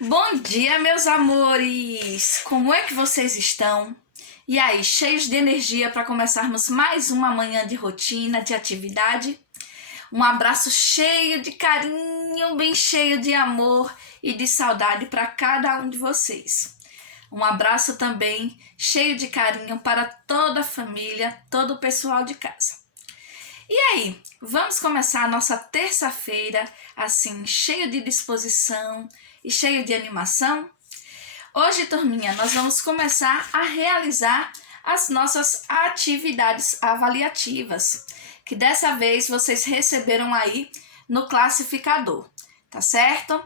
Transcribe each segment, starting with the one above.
Bom dia, meus amores! Como é que vocês estão? E aí, cheios de energia para começarmos mais uma manhã de rotina, de atividade? Um abraço cheio de carinho, bem cheio de amor e de saudade para cada um de vocês. Um abraço também cheio de carinho para toda a família, todo o pessoal de casa. E aí, vamos começar a nossa terça-feira assim, cheio de disposição e cheio de animação? Hoje, turminha, nós vamos começar a realizar as nossas atividades avaliativas, que dessa vez vocês receberam aí no classificador, tá certo?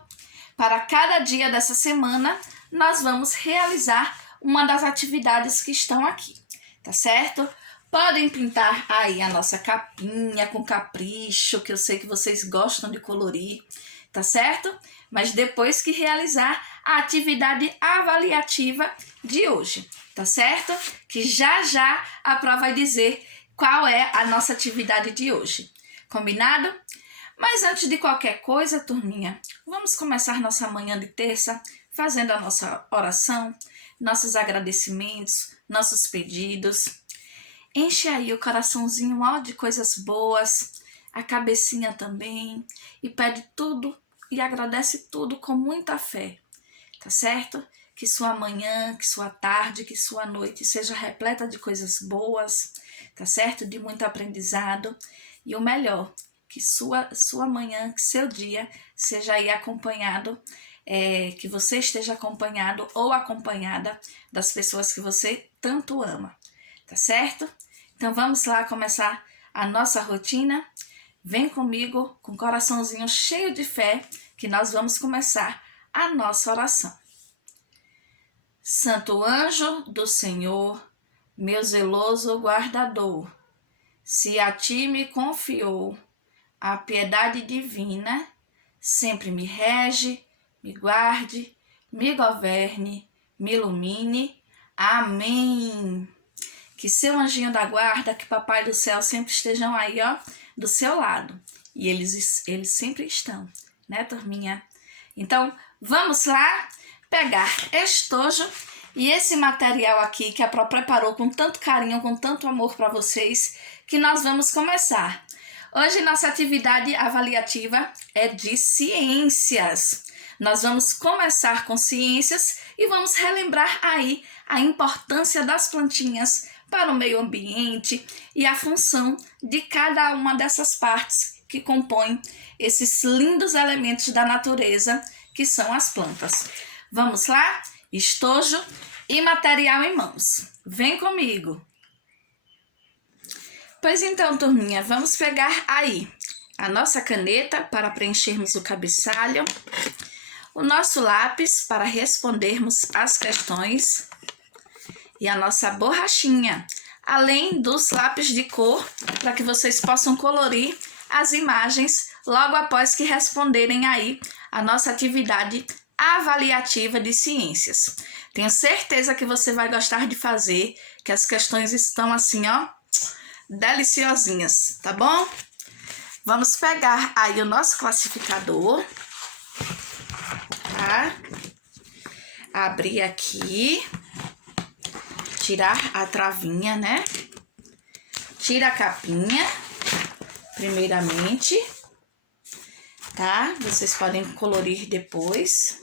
Para cada dia dessa semana, nós vamos realizar uma das atividades que estão aqui, tá certo? Podem pintar aí a nossa capinha com capricho, que eu sei que vocês gostam de colorir, tá certo? Mas depois que realizar a atividade avaliativa de hoje, tá certo? Que já já a prova vai dizer qual é a nossa atividade de hoje. Combinado? Mas antes de qualquer coisa, turminha, vamos começar nossa manhã de terça fazendo a nossa oração, nossos agradecimentos, nossos pedidos. Enche aí o coraçãozinho ó, de coisas boas, a cabecinha também, e pede tudo e agradece tudo com muita fé, tá certo? Que sua manhã, que sua tarde, que sua noite seja repleta de coisas boas, tá certo? De muito aprendizado, e o melhor, que sua manhã, que seu dia seja aí acompanhado, que você esteja acompanhado ou acompanhada das pessoas que você tanto ama. Tá certo? Então vamos lá começar a nossa rotina. Vem comigo com o coraçãozinho cheio de fé que nós vamos começar a nossa oração. Santo anjo do Senhor, meu zeloso guardador, se a ti me confiou a piedade divina, sempre me rege, me guarde, me governe, me ilumine. Amém. Que seu anjinho da guarda, que papai do céu sempre estejam aí, ó, do seu lado. E eles sempre estão, né, turminha? Então, vamos lá pegar estojo e esse material aqui que a Pró preparou com tanto carinho, com tanto amor para vocês, que nós vamos começar. Hoje nossa atividade avaliativa é de ciências. Nós vamos começar com ciências e vamos relembrar aí a importância das plantinhas para o meio ambiente e a função de cada uma dessas partes que compõem esses lindos elementos da natureza que são as plantas. Vamos lá? Estojo e material em mãos. Vem comigo! Pois então, turminha, vamos pegar aí a nossa caneta para preenchermos o cabeçalho, o nosso lápis para respondermos as questões e a nossa borrachinha, além dos lápis de cor, para que vocês possam colorir as imagens logo após que responderem aí a nossa atividade avaliativa de ciências. Tenho certeza que você vai gostar de fazer, que as questões estão assim, ó, deliciosinhas, tá bom? Vamos pegar aí o nosso classificador, tá? Abrir aqui. Tirar a travinha, né? Tira a capinha, primeiramente, tá? Vocês podem colorir depois.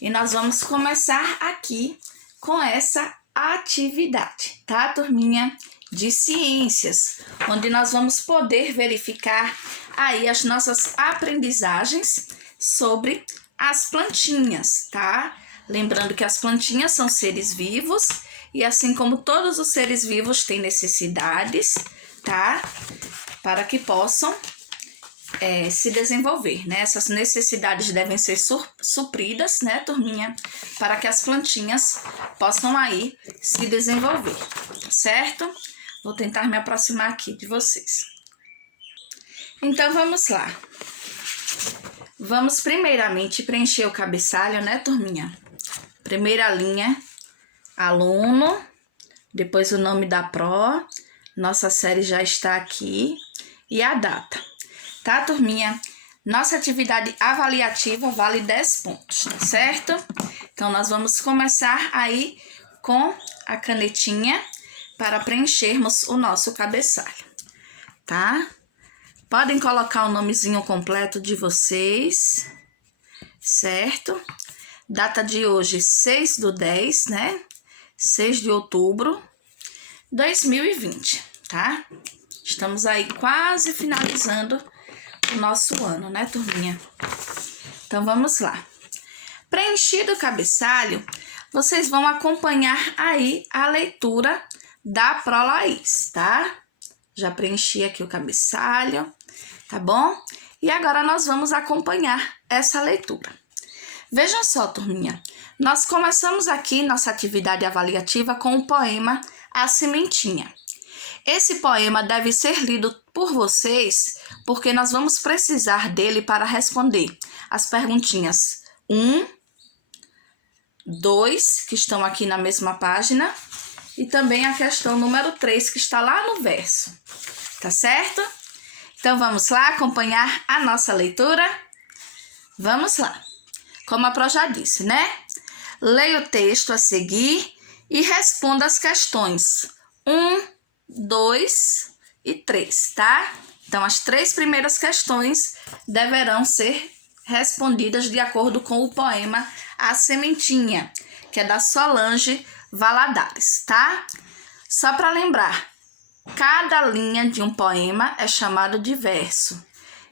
E nós vamos começar aqui com essa atividade, tá, turminha? De ciências, onde nós vamos poder verificar aí as nossas aprendizagens sobre as plantinhas, tá? Lembrando que as plantinhas são seres vivos e assim como todos os seres vivos têm necessidades, tá? Para que possam se desenvolver, né? Essas necessidades devem ser supridas, né, turminha? Para que as plantinhas possam aí se desenvolver, certo? Vou tentar me aproximar aqui de vocês. Então, vamos lá. Vamos primeiramente preencher o cabeçalho, né, turminha? Primeira linha, aluno, depois o nome da Pró. Nossa série já está aqui. e a data. Tá, turminha? Nossa atividade avaliativa vale 10 pontos, tá certo? Então, nós vamos começar aí com a canetinha para preenchermos o nosso cabeçalho, tá? Podem colocar o nomezinho completo de vocês, certo? Data de hoje, 6/10, né? 6 de outubro de 2020, tá? Estamos aí quase finalizando o nosso ano, né, turminha? Então, vamos lá. Preenchido o cabeçalho, vocês vão acompanhar aí a leitura da Prolaís, tá? Já preenchi aqui o cabeçalho, tá bom? E agora nós vamos acompanhar essa leitura. Vejam só, turminha. Nós começamos aqui nossa atividade avaliativa com o poema A Sementinha. Esse poema deve ser lido por vocês, porque nós vamos precisar dele para responder as perguntinhas 1, 2, que estão aqui na mesma página, e também a questão número 3, que está lá no verso. Tá certo? Então, vamos lá acompanhar a nossa leitura? Vamos lá. Como a Pro já disse, né? Leia o texto a seguir e responda as questões 1, 2 e 3, tá? Então, as 3 primeiras questões deverão ser respondidas de acordo com o poema A Sementinha, que é da Solange Valadares, tá? Só para lembrar, cada linha de um poema é chamado de verso.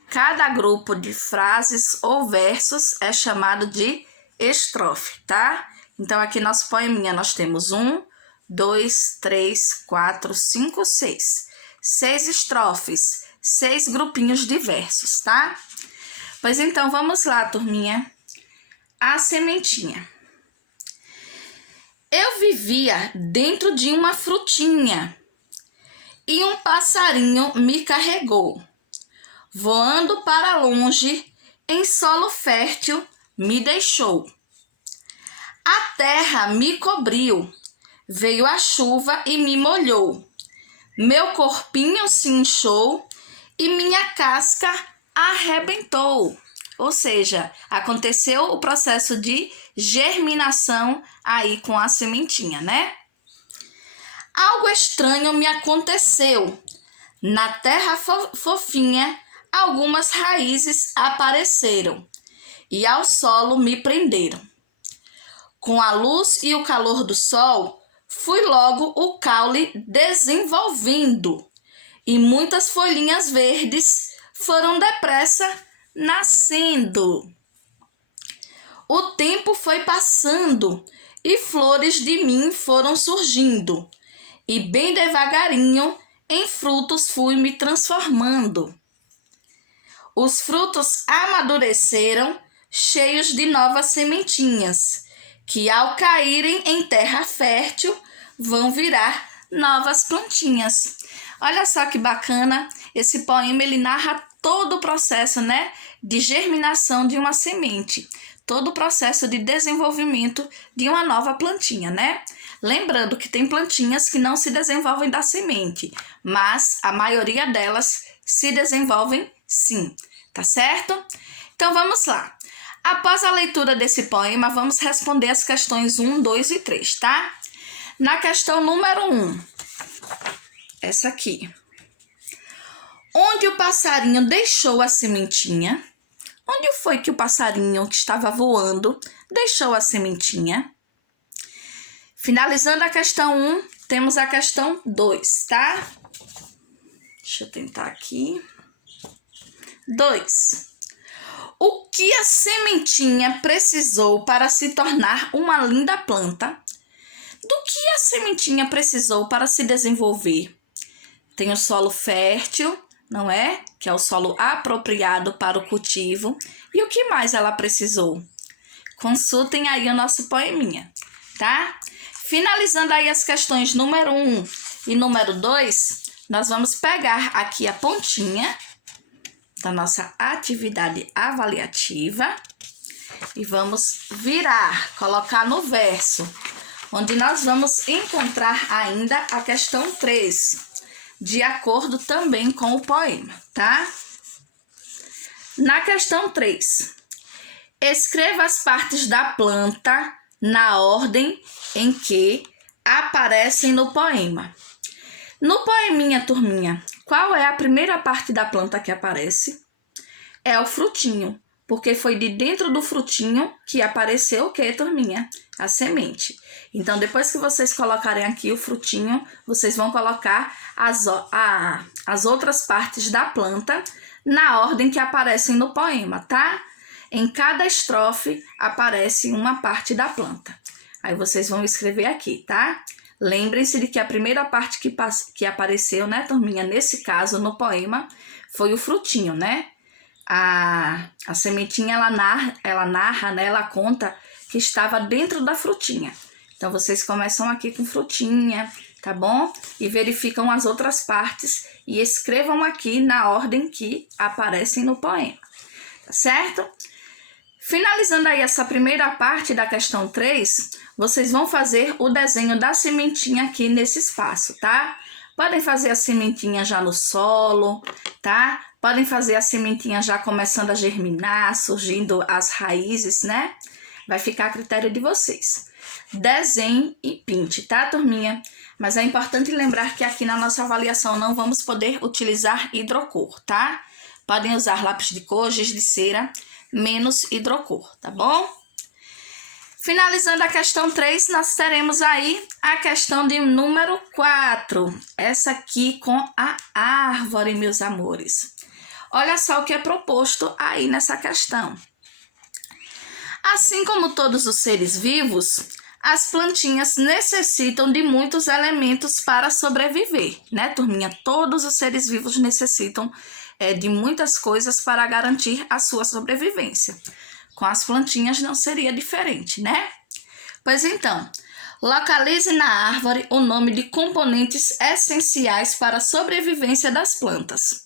Cada grupo de frases ou versos é chamado de estrofe, tá? Então, aqui nosso poeminha nós temos 1, 2, 3, 4, 5, 6. 6 estrofes, 6 grupinhos de versos, tá? Pois então, vamos lá, turminha. A sementinha. Eu vivia dentro de uma frutinha e um passarinho me carregou. Voando para longe, em solo fértil, me deixou. A terra me cobriu, veio a chuva e me molhou. Meu corpinho se inchou e minha casca arrebentou. Ou seja, aconteceu o processo de germinação aí com a sementinha, né? Algo estranho me aconteceu. Na terra fofinha, algumas raízes apareceram e ao solo me prenderam. Com a luz e o calor do sol, fui logo o caule desenvolvendo e muitas folhinhas verdes foram depressa nascendo. O tempo foi passando e flores de mim foram surgindo e bem devagarinho em frutos fui me transformando. Os frutos amadureceram, cheios de novas sementinhas, que ao caírem em terra fértil, vão virar novas plantinhas. Olha só que bacana, esse poema ele narra todo o processo, né, de germinação de uma semente, todo o processo de desenvolvimento de uma nova plantinha, né? Lembrando que tem plantinhas que não se desenvolvem da semente, mas a maioria delas se desenvolvem sim, tá certo? Então vamos lá. Após a leitura desse poema, vamos responder as questões 1, 2 e 3, tá? Na questão número 1, essa aqui. Onde o passarinho deixou a sementinha? Onde foi que o passarinho que estava voando deixou a sementinha? Finalizando a questão 1, temos a questão 2, tá? Deixa eu tentar aqui. 2. O que a sementinha precisou para se tornar uma linda planta? Do que a sementinha precisou para se desenvolver? Tem o solo fértil, não é? Que é o solo apropriado para o cultivo. E o que mais ela precisou? Consultem aí o nosso poeminha, tá? Finalizando aí as questões número 1 e número 2, nós vamos pegar aqui a pontinha da nossa atividade avaliativa e vamos virar, colocar no verso, onde nós vamos encontrar ainda a questão 3. de acordo também com o poema, tá? Na questão 3, escreva as partes da planta na ordem em que aparecem no poema. No poeminha, turminha, qual é a primeira parte da planta que aparece? É o frutinho, porque foi de dentro do frutinho que apareceu o que, turminha? A semente. Então, depois que vocês colocarem aqui o frutinho, vocês vão colocar as outras partes da planta na ordem que aparecem no poema, tá? Em cada estrofe aparece uma parte da planta. Aí vocês vão escrever aqui, tá? Lembrem-se de que a primeira parte que apareceu, né, turminha, nesse caso, no poema, foi o frutinho, né? A sementinha, ela narra, né, ela conta que estava dentro da frutinha. Então, vocês começam aqui com frutinha, tá bom? E verificam as outras partes e escrevam aqui na ordem que aparecem no poema, tá certo? Finalizando aí essa primeira parte da questão 3, vocês vão fazer o desenho da sementinha aqui nesse espaço, tá? Podem fazer a sementinha já no solo, tá? Podem fazer a sementinha já começando a germinar, surgindo as raízes, né? Vai ficar a critério de vocês. Desenhe e pinte, tá, turminha? Mas é importante lembrar que aqui na nossa avaliação não vamos poder utilizar hidrocor, tá? Podem usar lápis de cor, giz de cera, menos hidrocor, tá bom? Finalizando a questão 3, nós teremos aí a questão de número 4. Essa aqui com a árvore, meus amores. Olha só o que é proposto aí nessa questão. Assim como todos os seres vivos, as plantinhas necessitam de muitos elementos para sobreviver, né, turminha? Todos os seres vivos necessitam de muitas coisas para garantir a sua sobrevivência. Com as plantinhas não seria diferente, né? Pois então, localize na árvore o nome de componentes essenciais para a sobrevivência das plantas.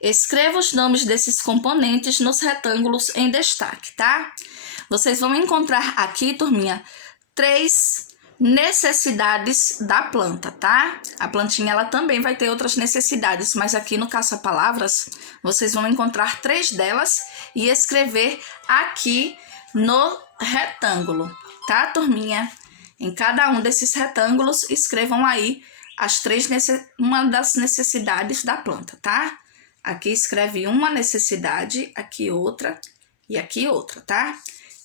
Escreva os nomes desses componentes nos retângulos em destaque, tá? Vocês vão encontrar aqui, turminha, 3 necessidades da planta, tá? A plantinha, ela também vai ter outras necessidades, mas aqui no caça-palavras, vocês vão encontrar 3 delas e escrever aqui no retângulo, tá, turminha? Em cada um desses retângulos, escrevam aí uma das necessidades da planta, tá? Aqui escreve uma necessidade, aqui outra e aqui outra, tá?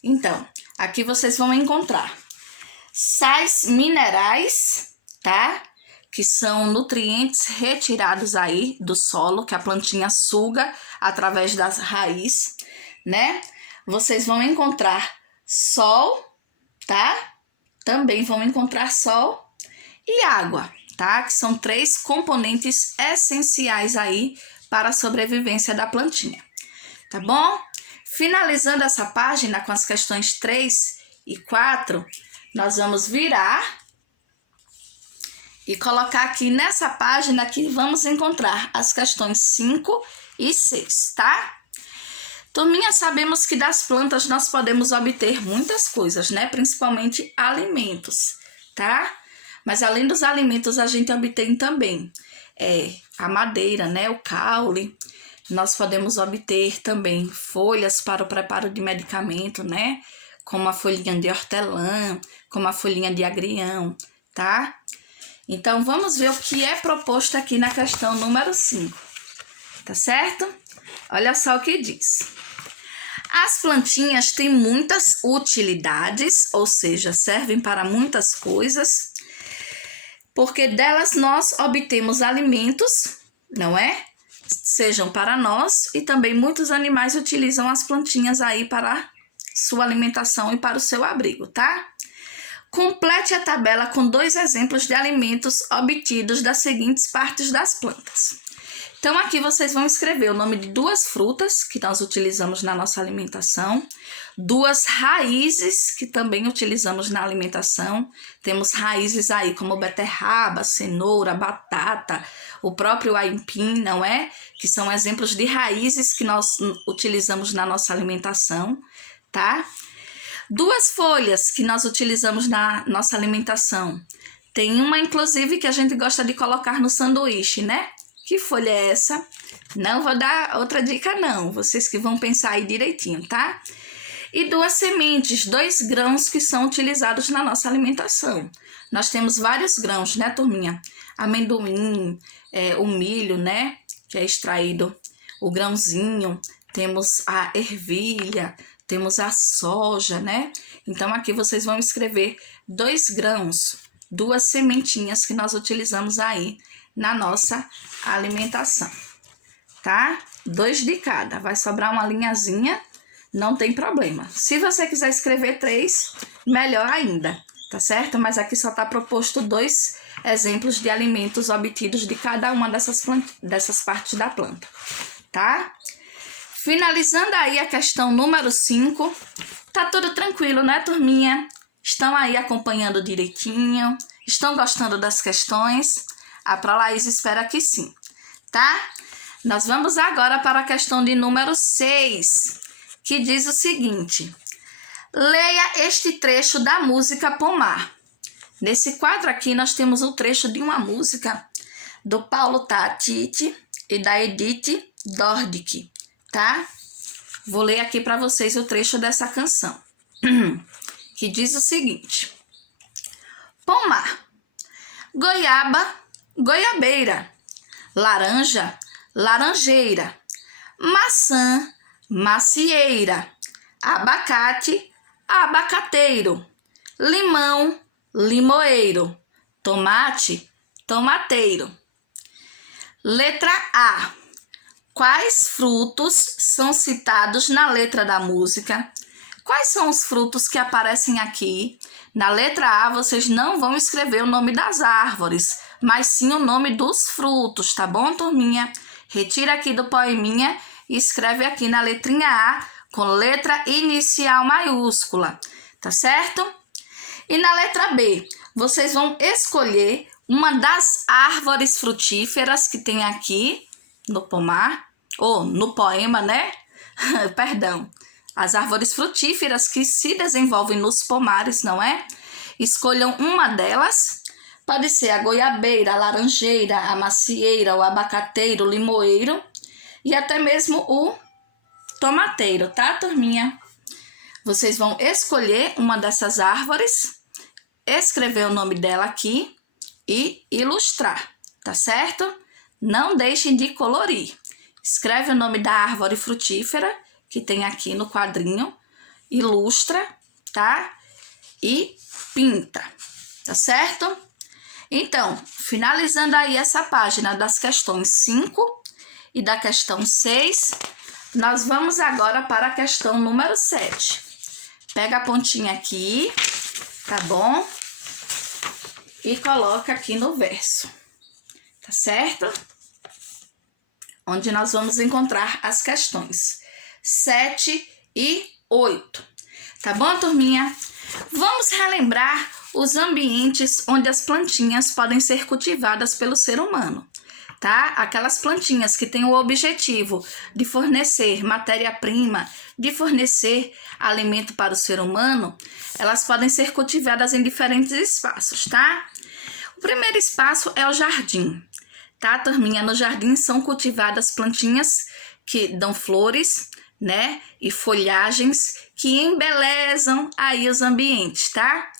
Então, aqui vocês vão encontrar sais minerais, tá? Que são nutrientes retirados aí do solo, que a plantinha suga através das raízes, né? Vocês vão encontrar sol, tá? Também vão encontrar sol e água, tá? Que são 3 componentes essenciais aí para a sobrevivência da plantinha, tá bom? Finalizando essa página com as questões 3 e 4, nós vamos virar e colocar aqui nessa página que vamos encontrar as questões 5 e 6, tá? Turminha, sabemos que das plantas nós podemos obter muitas coisas, né? Principalmente alimentos, tá? Mas além dos alimentos, a gente obtém também a madeira, né? O caule. Nós podemos obter também folhas para o preparo de medicamento, né? Como a folhinha de hortelã, como a folhinha de agrião, tá? Então, vamos ver o que é proposto aqui na questão número 5, tá certo? Olha só o que diz. As plantinhas têm muitas utilidades, ou seja, servem para muitas coisas, porque delas nós obtemos alimentos, não é? Sejam para nós, e também muitos animais utilizam as plantinhas aí para sua alimentação e para o seu abrigo, tá? Complete a tabela com 2 exemplos de alimentos obtidos das seguintes partes das plantas. Então, aqui vocês vão escrever o nome de 2 frutas que nós utilizamos na nossa alimentação, 2 raízes que também utilizamos na alimentação. Temos raízes aí como beterraba, cenoura, batata, o próprio aipim, não é? Que são exemplos de raízes que nós utilizamos na nossa alimentação, tá? 2 folhas que nós utilizamos na nossa alimentação. Tem uma, inclusive, que a gente gosta de colocar no sanduíche, né? Que folha é essa? Não vou dar outra dica, não. Vocês que vão pensar aí direitinho, tá? E 2 sementes, 2 grãos que são utilizados na nossa alimentação. Nós temos vários grãos, né, turminha? Amendoim, o milho, né, que é extraído, o grãozinho, temos a ervilha, temos a soja, né? Então, aqui vocês vão escrever 2 grãos, 2 sementinhas que nós utilizamos aí na nossa alimentação, tá? 2 de cada, vai sobrar uma linhazinha, não tem problema. Se você quiser escrever 3, melhor ainda, tá certo? Mas aqui só tá proposto 2 exemplos de alimentos obtidos de cada uma dessas partes da planta, tá? Finalizando aí a questão número 5, tá tudo tranquilo, né, turminha? Estão aí acompanhando direitinho? Estão gostando das questões? A Prolaís espera que sim, tá? Nós vamos agora para a questão de número 6, que diz o seguinte: leia este trecho da música Pomar. Nesse quadro aqui nós temos o trecho de uma música do Paulo Tati e da Edith Dordick, tá? Vou ler aqui para vocês o trecho dessa canção, que diz o seguinte: pomar, goiaba, goiabeira, laranja, laranjeira, maçã, macieira, abacate, abacateiro, limão, limoeiro, tomate, tomateiro. Letra A. Quais frutos são citados na letra da música? Quais são os frutos que aparecem aqui? Na letra A, vocês não vão escrever o nome das árvores, mas sim o nome dos frutos, tá bom, turminha? Retira aqui do poeminha e escreve aqui na letrinha A com letra inicial maiúscula, tá certo? E na letra B, vocês vão escolher uma das árvores frutíferas que tem aqui no pomar, ou no poema, né? Perdão. As árvores frutíferas que se desenvolvem nos pomares, não é? Escolham uma delas. Pode ser a goiabeira, a laranjeira, a macieira, o abacateiro, o limoeiro e até mesmo o tomateiro, tá, turminha? Vocês vão escolher uma dessas árvores, escrever o nome dela aqui e ilustrar, tá certo? Não deixem de colorir. Escreve o nome da árvore frutífera que tem aqui no quadrinho, ilustra, tá? E pinta, tá certo? Então, finalizando aí essa página das questões 5 e da questão 6, nós vamos agora para a questão número 7. Pega a pontinha aqui, tá bom? E coloca aqui no verso, tá certo? Onde nós vamos encontrar as questões 7 e 8. Tá bom, turminha? Vamos relembrar os ambientes onde as plantinhas podem ser cultivadas pelo ser humano, tá? Aquelas plantinhas que têm o objetivo de fornecer matéria-prima, de fornecer alimento para o ser humano, elas podem ser cultivadas em diferentes espaços, tá? O primeiro espaço é o jardim, tá, turminha? No jardim são cultivadas plantinhas que dão flores, né? E folhagens que embelezam aí os ambientes, tá?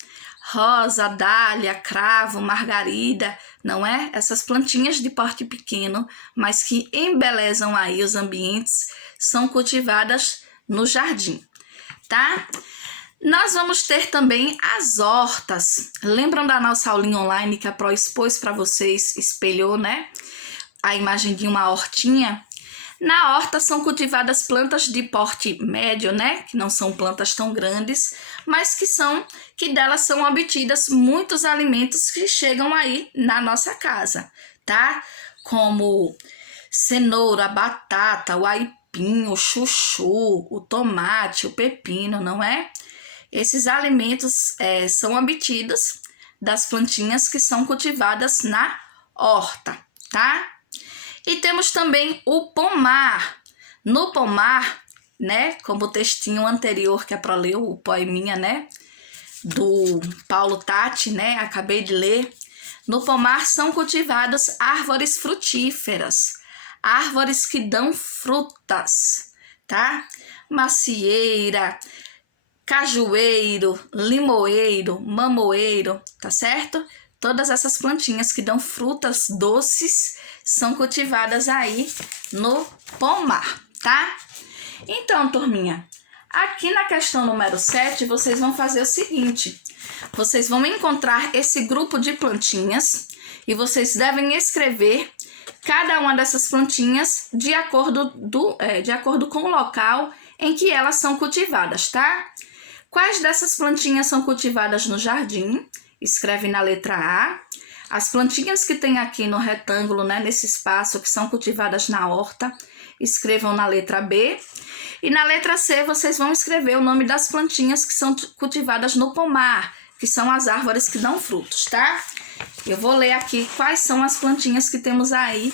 Rosa, dália, cravo, margarida, não é? Essas plantinhas de porte pequeno, mas que embelezam aí os ambientes, são cultivadas no jardim, tá? Nós vamos ter também as hortas. Lembram da nossa aulinha online que a Pro expôs para vocês, espelhou, né? A imagem de uma hortinha. Na horta são cultivadas plantas de porte médio, né? Que não são plantas tão grandes, mas que delas são obtidas muitos alimentos que chegam aí na nossa casa, tá? Como cenoura, batata, o aipim, o chuchu, o tomate, o pepino, não é? Esses alimentos são obtidos das plantinhas que são cultivadas na horta, tá? E temos também o pomar. No pomar, né, como o textinho anterior que é para ler, o poeminha, né, do Paulo Tati, né, acabei de ler, No pomar são cultivadas árvores frutíferas, árvores que dão frutas, tá? Macieira, cajueiro, limoeiro, mamoeiro, tá certo? Todas essas plantinhas que dão frutas doces são cultivadas aí no pomar, tá? Então, turminha, aqui na questão número 7, vocês vão fazer o seguinte. Vocês vão encontrar esse grupo de plantinhas e vocês devem escrever cada uma dessas plantinhas de acordo com o local em que elas são cultivadas, tá? Quais dessas plantinhas são cultivadas no jardim? Escreve na letra A. As plantinhas que tem aqui no retângulo, né, nesse espaço, que são cultivadas na horta, escrevam na letra B. E na letra C, vocês vão escrever o nome das plantinhas que são cultivadas no pomar, que são as árvores que dão frutos, tá? Eu vou ler aqui quais são as plantinhas que temos aí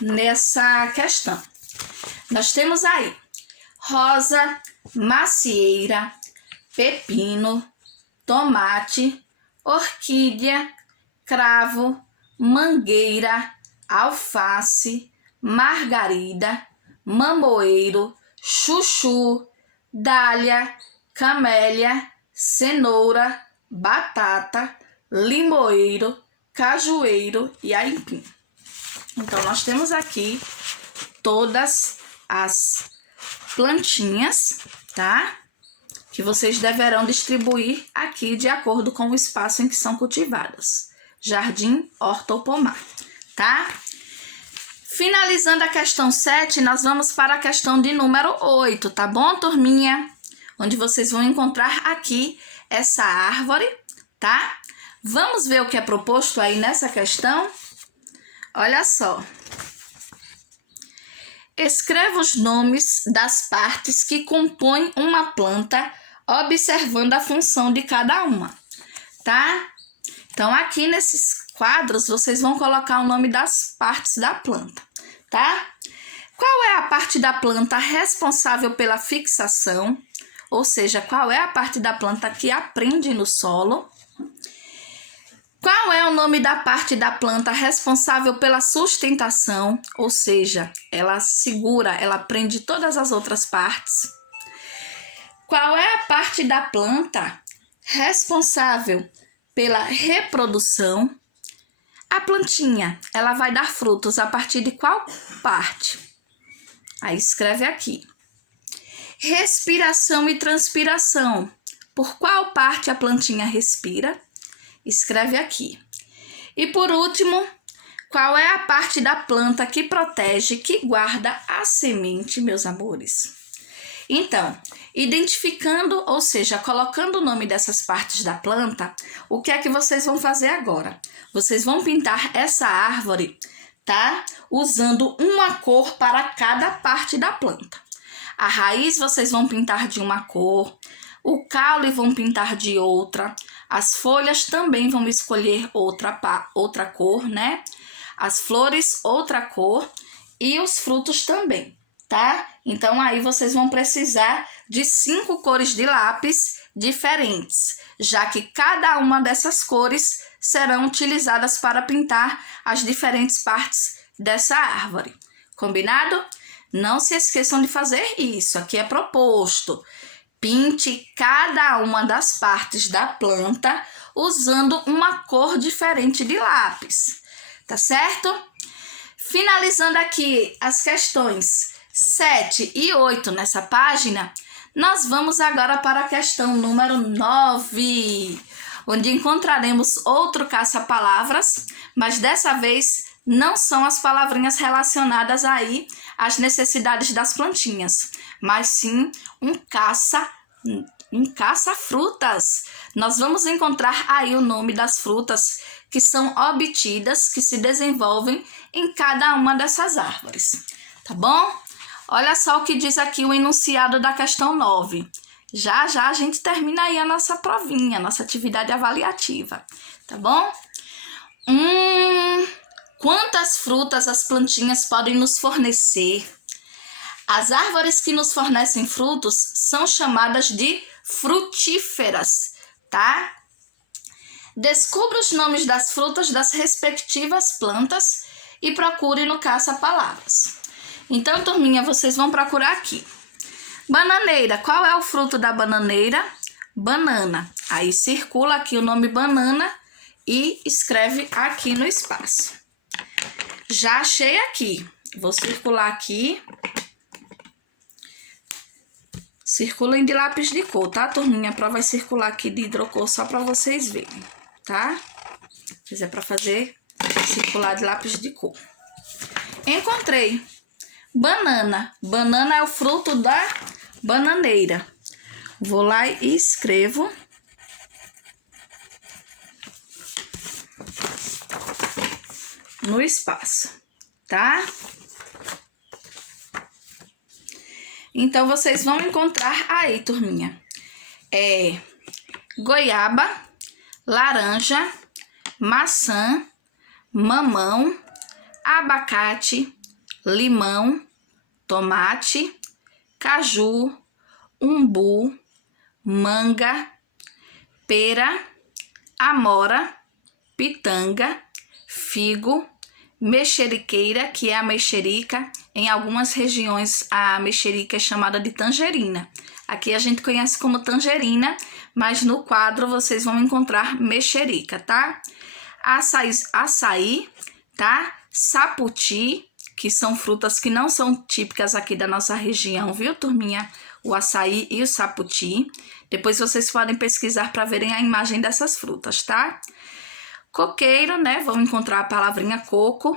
nessa questão. Nós temos aí rosa, macieira, pepino, tomate, orquídea, cravo, mangueira, alface, margarida, mamoeiro, chuchu, dália, camélia, cenoura, batata, limoeiro, cajueiro e aipim. Então, nós temos aqui todas as plantinhas, tá? Que vocês deverão distribuir aqui de acordo com o espaço em que são cultivadas. Jardim, horta ou pomar, tá? Finalizando a questão 7, nós vamos para a questão de número 8, tá bom, turminha? Onde vocês vão encontrar aqui essa árvore, tá? Vamos ver o que é proposto aí nessa questão? Olha só. Escreva os nomes das partes que compõem uma planta, observando a função de cada uma, tá? Então, aqui nesses quadros, vocês vão colocar o nome das partes da planta, tá? Qual é a parte da planta responsável pela fixação? Ou seja, qual é a parte da planta que aprende no solo? Qual é o nome da parte da planta responsável pela sustentação? Ou seja, ela segura, ela prende todas as outras partes. Qual é a parte da planta responsável pela reprodução? A plantinha, ela vai dar frutos a partir de qual parte? Aí escreve aqui. Respiração e transpiração. Por qual parte a plantinha respira? Escreve aqui. E por último, qual é a parte da planta que protege, que guarda a semente, meus amores? Então, identificando, ou seja, colocando o nome dessas partes da planta, o que é que vocês vão fazer agora? Vocês vão pintar essa árvore, tá? Usando uma cor para cada parte da planta. A raiz vocês vão pintar de uma cor, o caule vão pintar de outra, as folhas também vão escolher outra cor, né? As flores, outra cor e os frutos também, tá? Então, aí vocês vão precisar de 5 cores de lápis diferentes, já que cada uma dessas cores serão utilizadas para pintar as diferentes partes dessa árvore. Combinado? Não se esqueçam de fazer isso, aqui é proposto. Pinte cada uma das partes da planta usando uma cor diferente de lápis, tá certo? Finalizando aqui as questões 7 e 8 nessa página, nós vamos agora para a questão número 9, onde encontraremos outro caça-palavras, mas dessa vez não são as palavrinhas relacionadas aí às necessidades das plantinhas, mas sim um caça-frutas. Nós vamos encontrar aí o nome das frutas que são obtidas, que se desenvolvem em cada uma dessas árvores, tá bom? Olha só o que diz aqui o enunciado da questão 9. Já já a gente termina aí a nossa provinha, a nossa atividade avaliativa, tá bom? Quantas frutas as plantinhas podem nos fornecer? As árvores que nos fornecem frutos são chamadas de frutíferas, tá? Descubra os nomes das frutas das respectivas plantas e procure no caça-palavras. Então, turminha, vocês vão procurar aqui. Bananeira. Qual é o fruto da bananeira? Banana. Aí circula aqui o nome banana e escreve aqui no espaço. Já achei aqui. Vou circular aqui. Circulem de lápis de cor, tá, turminha? A prova vai circular aqui de hidrocor só para vocês verem, tá? Mas é para fazer circular de lápis de cor. Encontrei. Banana. Banana é o fruto da bananeira. Vou lá e escrevo. No espaço, tá? Então, vocês vão encontrar aí, turminha, goiaba, laranja, maçã, mamão, abacate, limão, tomate, caju, umbu, manga, pera, amora, pitanga, figo, mexeriqueira, que é a mexerica. Em algumas regiões, a mexerica é chamada de tangerina. Aqui a gente conhece como tangerina, mas no quadro vocês vão encontrar mexerica, tá? Açaí, tá? Saputi, que são frutas que não são típicas aqui da nossa região, viu, turminha? O açaí e o saputi. Depois vocês podem pesquisar para verem a imagem dessas frutas, tá? Coqueiro, né? Vão encontrar a palavrinha coco.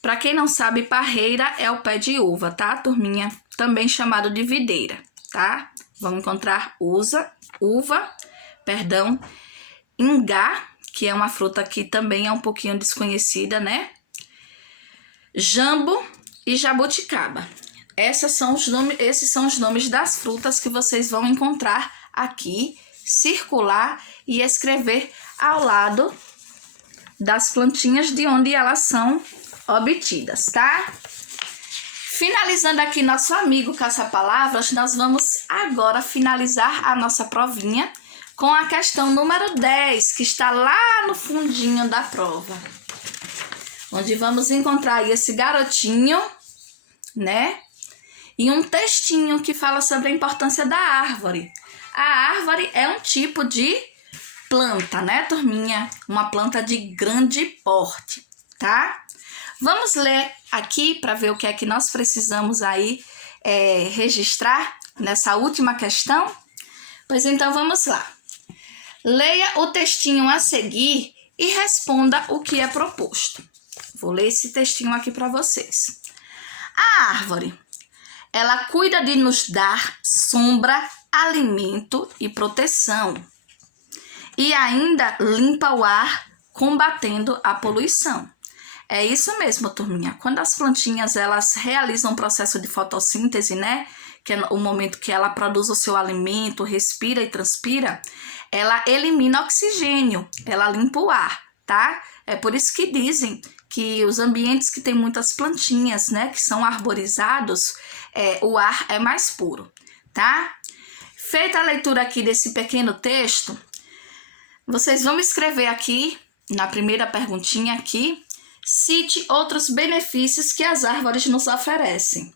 Para quem não sabe, parreira é o pé de uva, tá, turminha? Também chamado de videira, tá? Vão encontrar ingá, que é uma fruta que também é um pouquinho desconhecida, né? Jambo e jabuticaba. Esses são os nomes das frutas que vocês vão encontrar aqui, circular e escrever ao lado das plantinhas de onde elas são obtidas, tá? Finalizando aqui nosso amigo caça-palavras, nós vamos agora finalizar a nossa provinha com a questão número 10, que está lá no fundinho da prova, onde vamos encontrar aí esse garotinho, né? E um textinho que fala sobre a importância da árvore. A árvore é um tipo de planta, né, turminha? Uma planta de grande porte, tá? Vamos ler aqui para ver o que é que nós precisamos aí registrar nessa última questão? Pois então vamos lá. Leia o textinho a seguir e responda o que é proposto. Vou ler esse textinho aqui para vocês. A árvore, ela cuida de nos dar sombra, alimento e proteção. E ainda limpa o ar, combatendo a poluição. É isso mesmo, turminha. Quando as plantinhas elas realizam um processo de fotossíntese, né? Que é o momento que ela produz o seu alimento, respira e transpira, ela elimina oxigênio, ela limpa o ar, tá? É por isso que dizem que os ambientes que tem muitas plantinhas, né? Que são arborizados, o ar é mais puro, tá? Feita a leitura aqui desse pequeno texto, vocês vão escrever aqui, na primeira perguntinha aqui, cite outros benefícios que as árvores nos oferecem,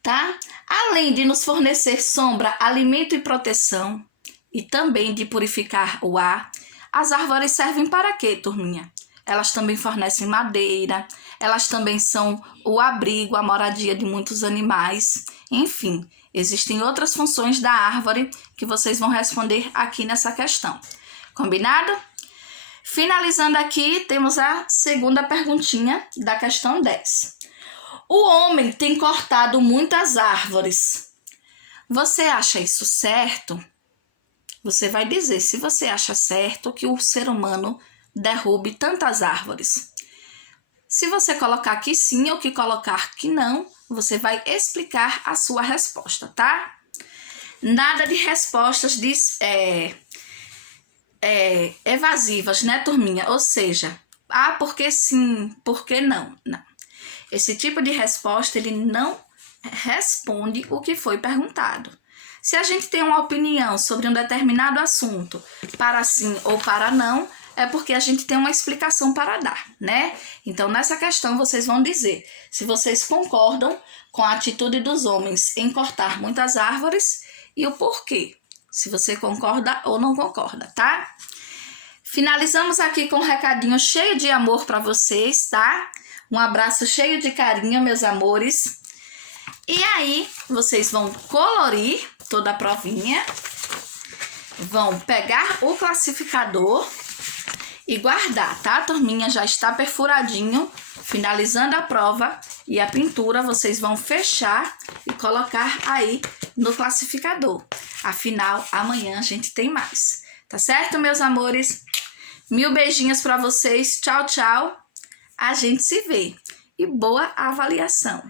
tá? Além de nos fornecer sombra, alimento e proteção, e também de purificar o ar, as árvores servem para quê, turminha? Elas também fornecem madeira, elas também são o abrigo, a moradia de muitos animais, enfim, existem outras funções da árvore que vocês vão responder aqui nessa questão. Combinado? Finalizando aqui, temos a segunda perguntinha da questão 10. O homem tem cortado muitas árvores. Você acha isso certo? Você vai dizer se você acha certo que o ser humano derrube tantas árvores. Se você colocar que sim ou que colocar que não, você vai explicar a sua resposta, tá? Nada de respostas evasivas, né, turminha? Ou seja, porque sim, porque não? Não. Esse tipo de resposta, ele não responde o que foi perguntado. Se a gente tem uma opinião sobre um determinado assunto, para sim ou para não, é porque a gente tem uma explicação para dar, né? Então, nessa questão, vocês vão dizer se vocês concordam com a atitude dos homens em cortar muitas árvores e o porquê. Se você concorda ou não concorda, tá? Finalizamos aqui com um recadinho cheio de amor para vocês, tá? Um abraço cheio de carinho, meus amores. E aí, vocês vão colorir toda a provinha, vão pegar o classificador e guardar, tá? A turminha já está perfuradinho, finalizando a prova, e a pintura vocês vão fechar e colocar aí no classificador. Afinal, amanhã a gente tem mais, tá certo, meus amores? 1000 beijinhos para vocês, tchau, tchau, a gente se vê e boa avaliação!